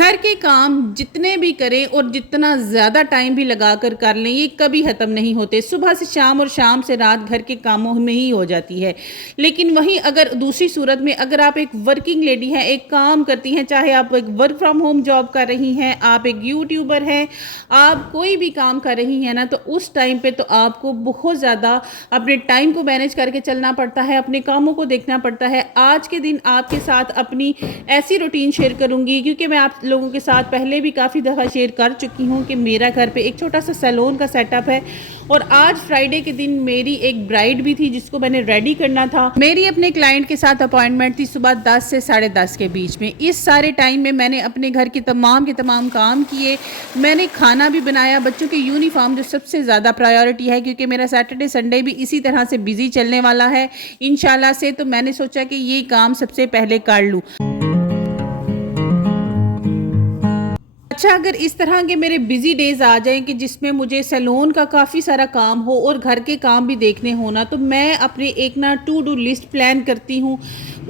घर के काम जितने भी करें और जितना ज़्यादा टाइम भी लगा कर लें, ये कभी ख़त्म नहीं होते। सुबह से शाम और शाम से रात घर के कामों में ही हो जाती है। लेकिन वहीं अगर दूसरी सूरत में अगर आप एक वर्किंग लेडी हैं, एक काम करती हैं, चाहे आप एक वर्क फ्रॉम होम जॉब कर रही हैं, आप एक यूट्यूबर हैं, आप कोई भी काम कर रही हैं ना, तो उस टाइम पे तो आपको बहुत ज़्यादा अपने टाइम को मैनेज करके चलना पड़ता है, अपने कामों को देखना पड़ता है। आज के दिन आपके साथ अपनी ऐसी रूटीन शेयर करूँगी, क्योंकि मैं आप लोगों के साथ पहले भी काफ़ी दफ़ा शेयर कर चुकी हूँ कि मेरा घर पे एक छोटा सा सैलून का सेटअप है। और आज फ्राइडे के दिन मेरी एक ब्राइड भी थी जिसको मैंने रेडी करना था। मेरी अपने क्लाइंट के साथ अपॉइंटमेंट थी सुबह 10 से 10:30 के बीच में। इस सारे टाइम में मैंने अपने घर के तमाम काम किए। मैंने खाना भी बनाया, बच्चों के यूनिफॉर्म जो सबसे ज़्यादा प्रायोरिटी है, क्योंकि मेरा सैटरडे संडे भी इसी तरह से बिजी चलने वाला है इंशाल्लाह से, तो मैंने सोचा कि ये काम सबसे पहले कर लूँ। अच्छा, अगर इस तरह के मेरे बिजी डेज आ जाएं कि जिसमें मुझे सैलून का काफ़ी सारा काम हो और घर के काम भी देखने हो ना, तो मैं अपने एक ना टू डू लिस्ट प्लान करती हूँ।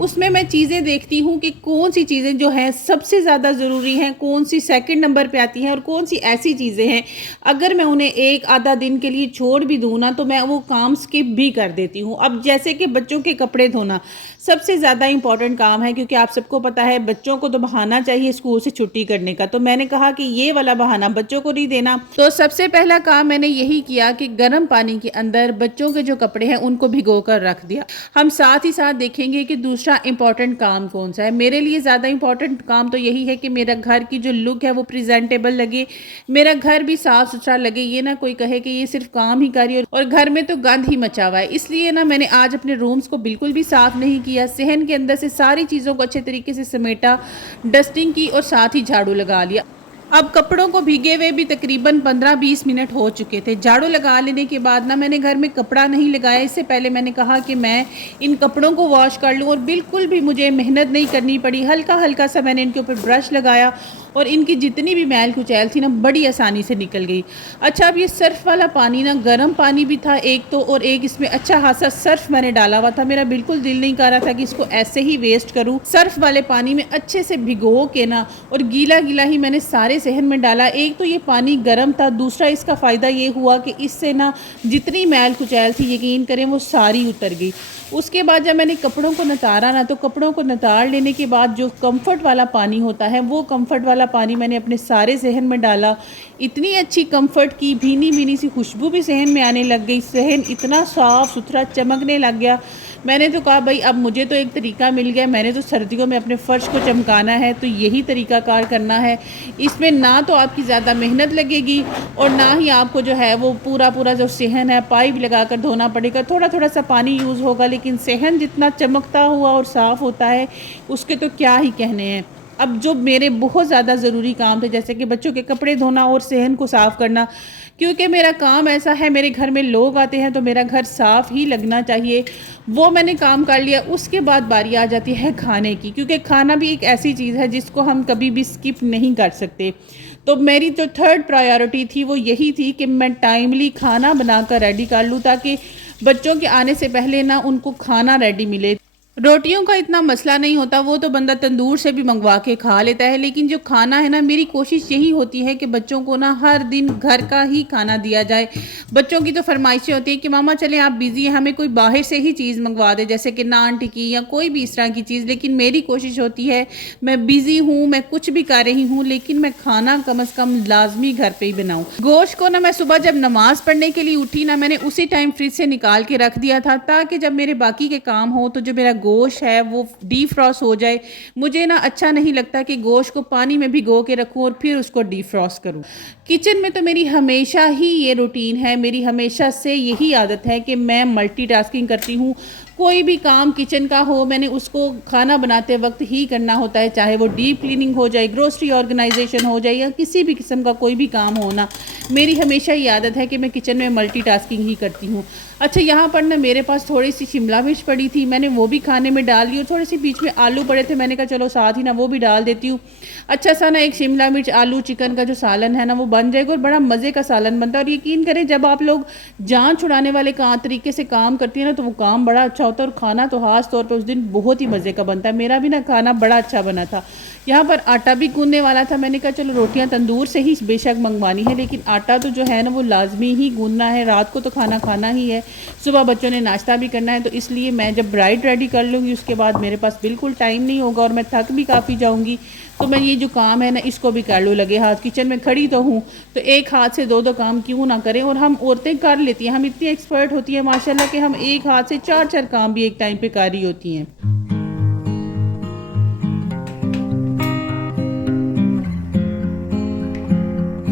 उसमें मैं चीज़ें देखती हूँ कि कौन सी चीज़ें जो हैं सबसे ज़्यादा ज़रूरी हैं, कौन सी सेकंड नंबर पे आती हैं और कौन सी ऐसी चीज़ें हैं अगर मैं उन्हें एक आधा दिन के लिए छोड़ भी दूँ ना, तो मैं वो काम स्किप भी कर देती हूँ। अब जैसे कि बच्चों के कपड़े धोना सबसे ज़्यादा इंपॉर्टेंट काम है, क्योंकि आप सबको पता है बच्चों को तो बहाना चाहिए स्कूल से छुट्टी करने का। तो मैंने कहा कि ये वाला बहाना बच्चों को नहीं देना, तो सबसे पहला काम मैंने यही किया कि गर्म पानी के अंदर बच्चों के जो कपड़े हैं उनको भिगो कर रख दिया। हम साथ ही साथ देखेंगे कि दूसरा इंपॉर्टेंट काम कौन सा है। मेरे लिए ज़्यादा इंपॉर्टेंट काम तो यही है कि मेरा घर की जो लुक है वो प्रेजेंटेबल लगे, मेरा घर भी साफ सुथरा लगे। ये ना कोई कहे कि ये सिर्फ काम ही कर रही है और घर में तो गंद ही मचा हुआ है। इसलिए ना मैंने आज अपने रूम्स को बिल्कुल भी साफ नहीं किया, सहन के अंदर से सारी चीज़ों को अच्छे तरीके से समेटा, डस्टिंग की और साथ ही झाड़ू लगा लिया। अब कपड़ों को भीगे हुए भी तकरीबन 15-20 मिनट हो चुके थे। झाड़ू लगा लेने के बाद ना मैंने घर में कपड़ा नहीं लगाया। इससे पहले मैंने कहा कि मैं इन कपड़ों को वॉश कर लूँ और बिल्कुल भी मुझे मेहनत नहीं करनी पड़ी। हल्का हल्का सा मैंने इनके ऊपर ब्रश लगाया और इनकी जितनी भी मैल कुचैल थी ना बड़ी आसानी से निकल गई। अच्छा, अब ये सर्फ़ वाला पानी ना गर्म पानी भी था एक तो, और एक इसमें अच्छा खासा सर्फ मैंने डाला हुआ था। मेरा बिल्कुल दिल नहीं कर रहा था कि इसको ऐसे ही वेस्ट करूँ। सर्फ वाले पानी में अच्छे से भिगो के ना और गीला गीला ही मैंने सारे सहन में डाला। एक तो ये पानी गर्म था, दूसरा इसका फ़ायदा ये हुआ कि इससे ना जितनी मैल कुचैल थी यकीन करें वो सारी उतर गई। उसके बाद जब मैंने कपड़ों को नतारा ना, तो कपड़ों को नतार लेने के बाद जो कंफर्ट वाला पानी होता है वो कंफर्ट वाला पानी मैंने अपने सारे सहन में डाला। इतनी अच्छी कंफर्ट की भीनी भीनी सी खुशबू भी सहन में आने लग गई। सहन इतना साफ़ सुथरा चमकने लग गया। मैंने तो कहा भाई अब मुझे तो एक तरीका मिल गया, मैंने तो सर्दियों में अपने फ़र्श को चमकाना है तो यही तरीका कार करना है। इसमें ना तो आपकी ज़्यादा मेहनत लगेगी और ना ही आपको जो है वो पूरा जो सहन है पाइप लगा कर धोना पड़ेगा। थोड़ा थोड़ा सा पानी यूज़ होगा, लेकिन सहन जितना चमकता हुआ और साफ़ होता है उसके तो क्या ही कहने हैं। अब जो मेरे बहुत ज़्यादा ज़रूरी काम थे, जैसे कि बच्चों के कपड़े धोना और सहन को साफ़ करना, क्योंकि मेरा काम ऐसा है, मेरे घर में लोग आते हैं तो मेरा घर साफ़ ही लगना चाहिए, वो मैंने काम कर लिया। उसके बाद बारी आ जाती है खाने की, क्योंकि खाना भी एक ऐसी चीज़ है जिसको हम कभी भी स्किप नहीं कर सकते। तो मेरी जो थर्ड प्रायोरिटी थी वो यही थी कि मैं टाइमली खाना बनाकर रेडी कर लूँ, ताकि बच्चों के आने से पहले ना उनको खाना रेडी मिले। रोटियों का इतना मसला नहीं होता, वो तो बंदा तंदूर से भी मंगवा के खा लेता है, लेकिन जो खाना है ना, मेरी कोशिश यही होती है कि बच्चों को ना हर दिन घर का ही खाना दिया जाए। बच्चों की तो फरमाइशें होती हैं कि मामा चलें आप बिज़ी हैं, हमें कोई बाहर से ही चीज़ मंगवा दे, जैसे कि नान टिक्की या कोई भी इस तरह की चीज़। लेकिन मेरी कोशिश होती है, मैं बिज़ी हूँ, मैं कुछ भी कर रही हूँ, लेकिन मैं खाना कम अज़ कम लाजमी घर पर ही बनाऊँ। गोश्त को ना मैं सुबह जब नमाज़ पढ़ने के लिए उठी ना, मैंने उसी टाइम फ्रिज से निकाल के रख दिया था, ताकि जब मेरे बाकी के काम हो तो जो मेरा गोश्त है वो डीफ्रॉस्ट हो जाए। मुझे ना अच्छा नहीं लगता कि गोश्त को पानी में भिगो के रखूं और फिर उसको डीफ्रॉस्ट करूं। किचन में तो मेरी हमेशा ही ये रूटीन है, मेरी हमेशा से यही आदत है कि मैं मल्टीटास्किंग करती हूँ। कोई भी काम किचन का हो, मैंने उसको खाना बनाते वक्त ही करना होता है, चाहे वो डीप क्लीनिंग हो जाए, ग्रोसरी ऑर्गेनाइजेशन हो जाए, या किसी भी किस्म का कोई भी काम हो ना, मेरी हमेशा ये आदत है कि मैं किचन में मल्टीटास्किंग ही करती हूँ। अच्छा, यहाँ पर ना मेरे पास थोड़ी सी शिमला मिर्च पड़ी थी, मैंने वो भी खाने में डाल दी और थोड़े से बीच में आलू पड़े थे, मैंने कहा चलो साथ ही ना वो भी डाल देती हूँ। अच्छा सा ना एक शिमला मिर्च आलू चिकन का जो सालन है ना वो बन जाएगा और बड़ा मज़े का सालन बनता है। और यकीन करें, जब आप लोग जान छुड़ाने वाले तरीके से काम करती है ना तो वो काम बड़ा अच्छा होता है और खाना तो खास तौर पर उस दिन बहुत ही मज़े का बनता है। मेरा भी ना खाना बड़ा अच्छा बना था। यहाँ पर आटा भी गूंदने वाला था, मैंने कहा चलो रोटियां तंदूर से ही बेशक मंगवानी है, लेकिन आटा तो जो है ना वो लाजमी ही गूंदना है, रात को तो खाना खाना ही है, सुबह बच्चों ने नाश्ता भी करना है। तो इसलिए मैं जब ब्राइड रेडी कर लूँगी उसके बाद मेरे पास बिल्कुल टाइम नहीं होगा और मैं थक भी काफ़ी जाऊँगी। तो मैं ये जो काम है ना इसको भी कर लूँ, लगे हाथ किचन में खड़ी तो हूँ, तो एक हाथ से दो दो काम क्यों ना करें। और हम औरतें कर लेती हैं, हम इतनी एक्सपर्ट होती हैं माशाल्लाह कि हम एक हाथ से चार चार काम भी एक टाइम पे कर रही होती हैं।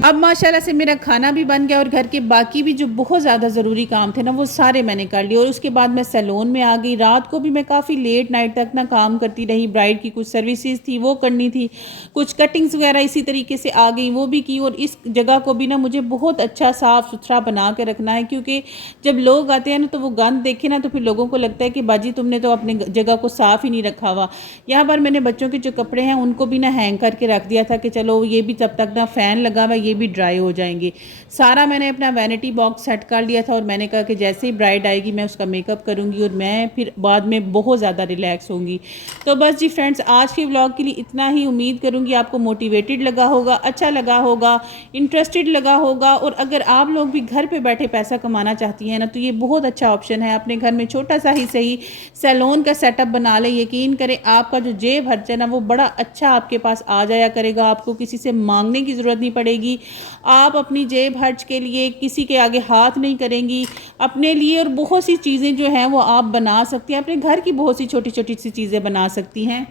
अब माशाल्लाह से मेरा खाना भी बन गया और घर के बाकी भी जो बहुत ज़्यादा ज़रूरी काम थे ना वो सारे मैंने कर लिए। और उसके बाद मैं सैलून में आ गई। रात को भी मैं काफ़ी लेट नाइट तक ना काम करती रही, ब्राइड की कुछ सर्विसेज थी वो करनी थी, कुछ कटिंग्स वगैरह इसी तरीके से आ गई वो भी की। और इस जगह को भी ना मुझे बहुत अच्छा साफ़ सुथरा बना के रखना है, क्योंकि जब लोग आते हैं ना तो वो गंद देखे ना तो फिर लोगों को लगता है कि बाजी तुमने तो अपने जगह को साफ़ ही नहीं रखा हुआ। यहाँ पर मैंने बच्चों के जो कपड़े हैं उनको भी ना हैंग करके रख दिया था कि चलो ये भी तब तक ना फ़ैन लगा हुआ ये भी ड्राई हो जाएंगे। सारा मैंने अपना वैनिटी बॉक्स सेट कर लिया था और मैंने कहा कि जैसे ही ब्राइड आएगी मैं उसका मेकअप करूँगी और मैं फिर बाद में बहुत ज़्यादा रिलैक्स होंगी। तो बस जी फ्रेंड्स, आज के व्लॉग के लिए इतना ही। उम्मीद करूँगी आपको मोटिवेटेड लगा होगा, अच्छा लगा होगा, इंटरेस्टेड लगा होगा। और अगर आप लोग भी घर पर बैठे पैसा कमाना चाहती हैं ना तो ये बहुत अच्छा ऑप्शन है। अपने घर में छोटा सा ही सही सैलून का सेटअप बना लें। यकीन करें आपका जो जेब खर्च है ना वो बड़ा अच्छा आपके पास आ जाया करेगा, आपको किसी से मांगने की ज़रूरत नहीं पड़ेगी। आप अपनी जेब खर्च के लिए किसी के आगे हाथ नहीं करेंगी, अपने लिए और बहुत सी चीज़ें जो हैं वो आप बना सकती हैं, अपने घर की बहुत सी छोटी छोटी सी चीज़ें बना सकती हैं।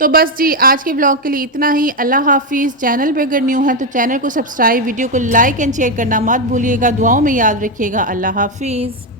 तो बस जी आज के ब्लॉग के लिए इतना ही। अल्लाह हाफिज़। चैनल पे अगर न्यू है तो चैनल को सब्सक्राइब, वीडियो को लाइक एंड शेयर करना मत भूलिएगा। दुआओं में याद रखिएगा। अल्लाह हाफिज़।